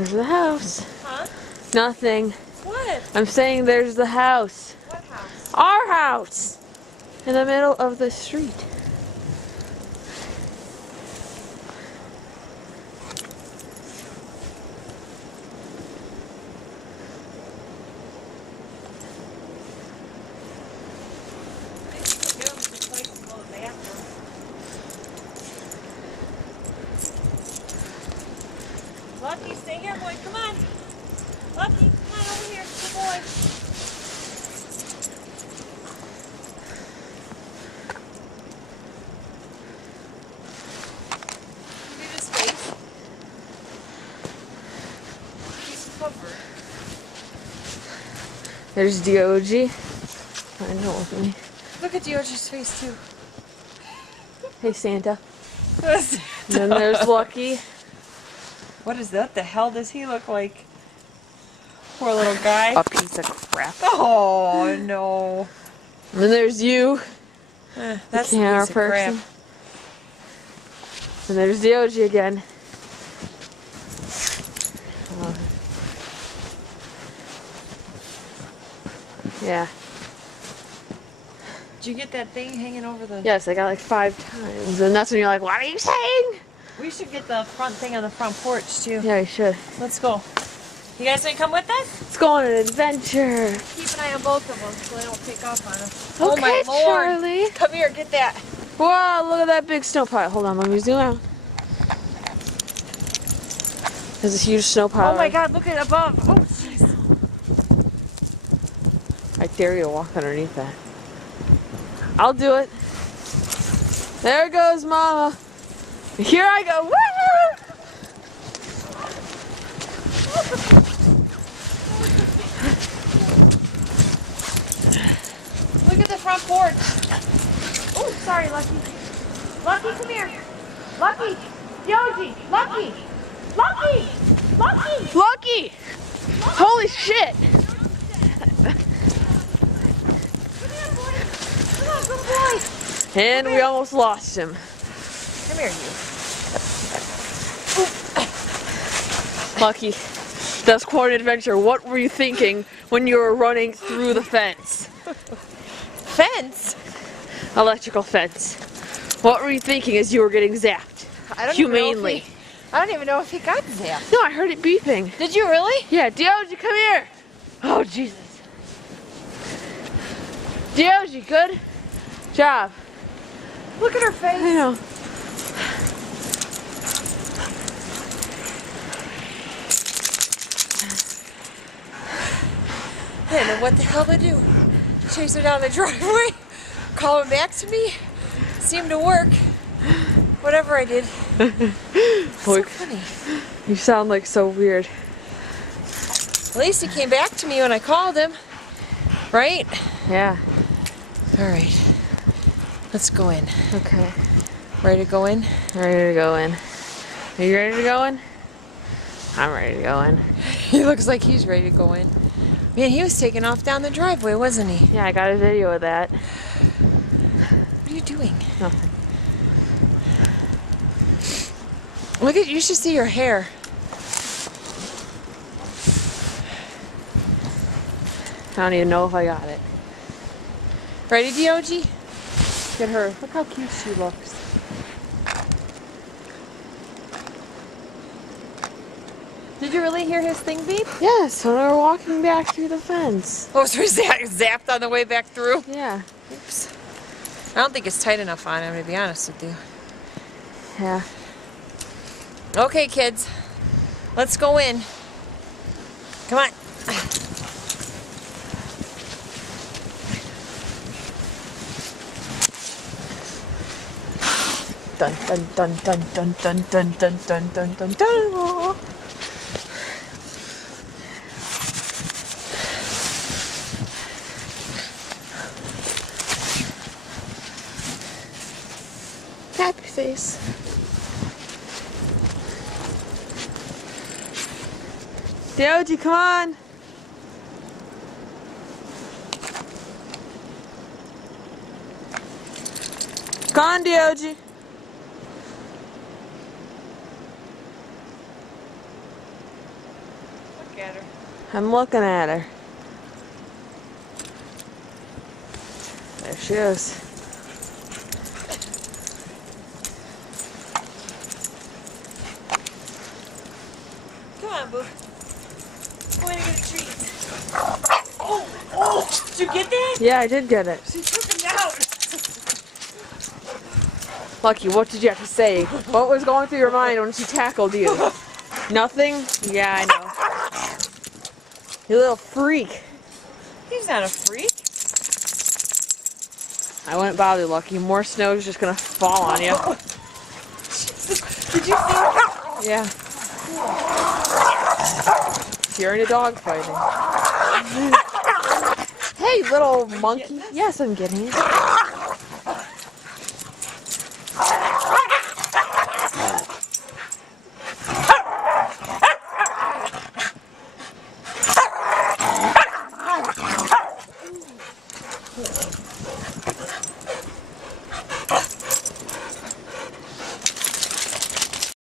There's the house. Huh? Nothing. What? I'm saying there's the house. What house? Our house! In the middle of the street. Lucky, stay here, boy. Come on. Lucky, come on over here. Good boy. Look at his face. He's covered. There's DOG. I know with me. Look at George's face, too. Hey, Santa. What And then there's Lucky. is that? The hell does he look like? Poor little guy. A piece of crap. Oh, no. And then there's you. That's the a camera piece of crap. person. And there's DOG again. Yeah. Did you get that thing hanging over the... Yes, I got like 5 times. And that's when you're like, what are you saying? We should get the front thing on the front porch, too. Yeah, you should. Let's go. You guys gonna come with us? Let's go on an adventure. Keep an eye on both of them so they don't pick up on us. Okay, Oh my Lord. Charlie. Come here, get that. Wow, look at that big snow pile. Hold on, let me zoom out. There's a huge snow pile. Oh my God, look at above. Oh, jeez. I dare you to walk underneath that. I'll do it. There goes Mama. Here I go. Woo! Look at the front porch. Oh, sorry, Lucky. Lucky, come here. Lucky. Yogi. Lucky. Lucky. Lucky. Lucky! Holy shit! Come on, good boy. And we almost lost him. Come here, you. Lucky. That's quite an adventure. What were you thinking when you were running through the fence? Fence? Electrical fence. What were you thinking as you were getting zapped? Humanely. I don't even know if he got zapped. No, I heard it beeping. Did you really? Yeah, Dioji, come here. Oh, Jesus. Dioji, good job. Look at her face. I know. Man, and what the hell to do? Chase her down the driveway, call him back to me. Seemed to work. Whatever I did. So funny. You sound like so weird. At least he came back to me when I called him. Right? Yeah. All right. Let's go in. Okay. Ready to go in? Ready to go in. Are you ready to go in? I'm ready to go in. He looks like he's ready to go in. Man, he was taking off down the driveway, wasn't he? Yeah, I got a video of that. What are you doing? Nothing. Look at, you should see your hair. I don't even know if I got it. Ready, DOG? Look at her. Look how cute she looks. Did you really hear his thing beep? Yes, when we were walking back through the fence. Oh, so he zapped on the way back through? Yeah. Oops. I don't think it's tight enough on him, to be honest with you. Yeah. Okay, kids. Let's go in. Come on. Dun dun dun dun dun dun dun dun dun dun dun dun. Happy face. Dioji, come on. Come on, Dioji. I'm looking at her. There she is. Come on, Boo. Go in and get a treat. Oh, did you get that? Yeah, I did get it. She took him down. Lucky, what did you have to say? What was going through your mind when she tackled you? Nothing? Yeah, I know. You little freak. He's not a freak. I wouldn't bother, Lucky. More snow's just gonna fall on you. Did you see that? Yeah. You're into dog fighting. Hey, little monkey. Yes, I'm getting it.